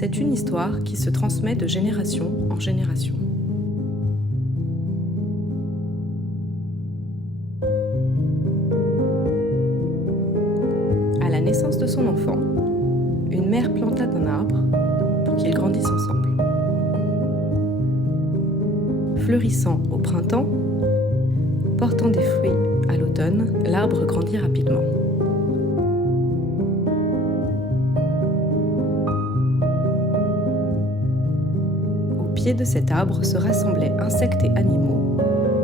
C'est une histoire qui se transmet de génération en génération. À la naissance de son enfant, une mère planta un arbre pour qu'ils grandissent ensemble. Fleurissant au printemps, portant des fruits à l'automne, l'arbre grandit rapidement. Au pied de cet arbre se rassemblaient insectes et animaux,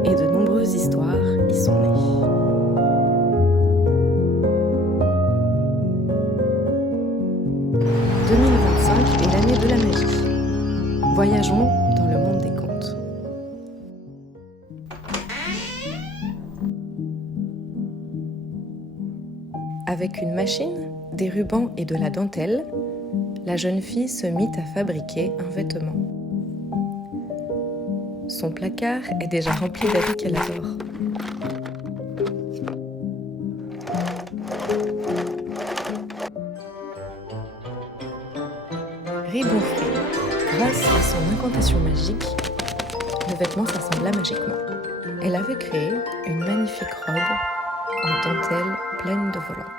et de nombreuses histoires y sont nées. « 2025 est l'année de la magie. Voyageons dans le monde des contes. » Avec une machine, des rubans et de la dentelle, la jeune fille se mit à fabriquer un vêtement. Son placard est déjà rempli d'habits qu'elle adore. Ribouflé, grâce à son incantation magique, le vêtement s'assembla magiquement. Elle avait créé une magnifique robe en dentelle pleine de volants.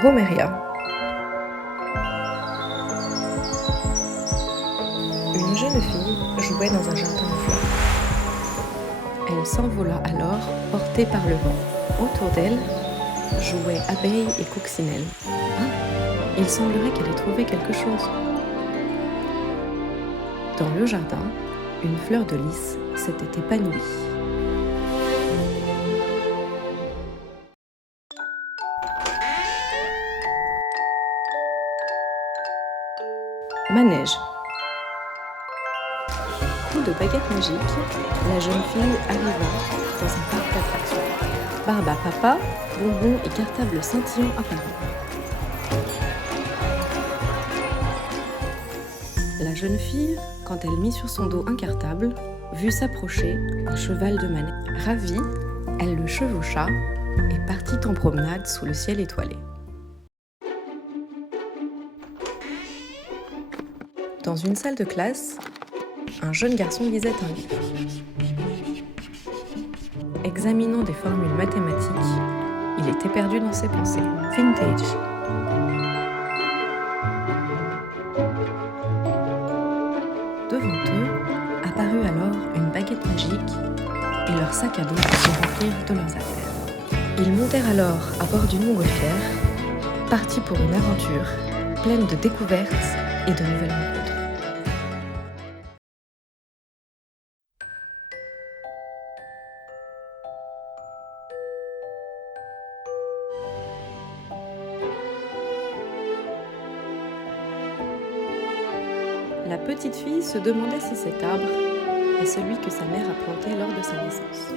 Romeria. Une jeune fille jouait dans un jardin de fleurs. Elle s'envola alors, portée par le vent. Autour d'elle jouaient abeilles et coccinelles. Ah, il semblerait qu'elle ait trouvé quelque chose. Dans le jardin, une fleur de lys s'était épanouie. Manège. Coup de baguette magique, la jeune fille arriva dans un parc d'attractions. Barbe à papa, bonbons et cartables scintillants apparurent. La jeune fille, quand elle mit sur son dos un cartable, vit s'approcher un cheval de manège. Ravie, elle le chevaucha et partit en promenade sous le ciel étoilé. Dans une salle de classe, un jeune garçon lisait un livre. Examinant des formules mathématiques, il était perdu dans ses pensées. Vintage. Devant eux, apparut alors une baguette magique et leur sac à dos se remplirent de leurs affaires. Ils montèrent alors à bord d'une montgolfière, partis pour une aventure pleine de découvertes et de nouvelles rencontres. La petite fille se demandait si cet arbre est celui que sa mère a planté lors de sa naissance.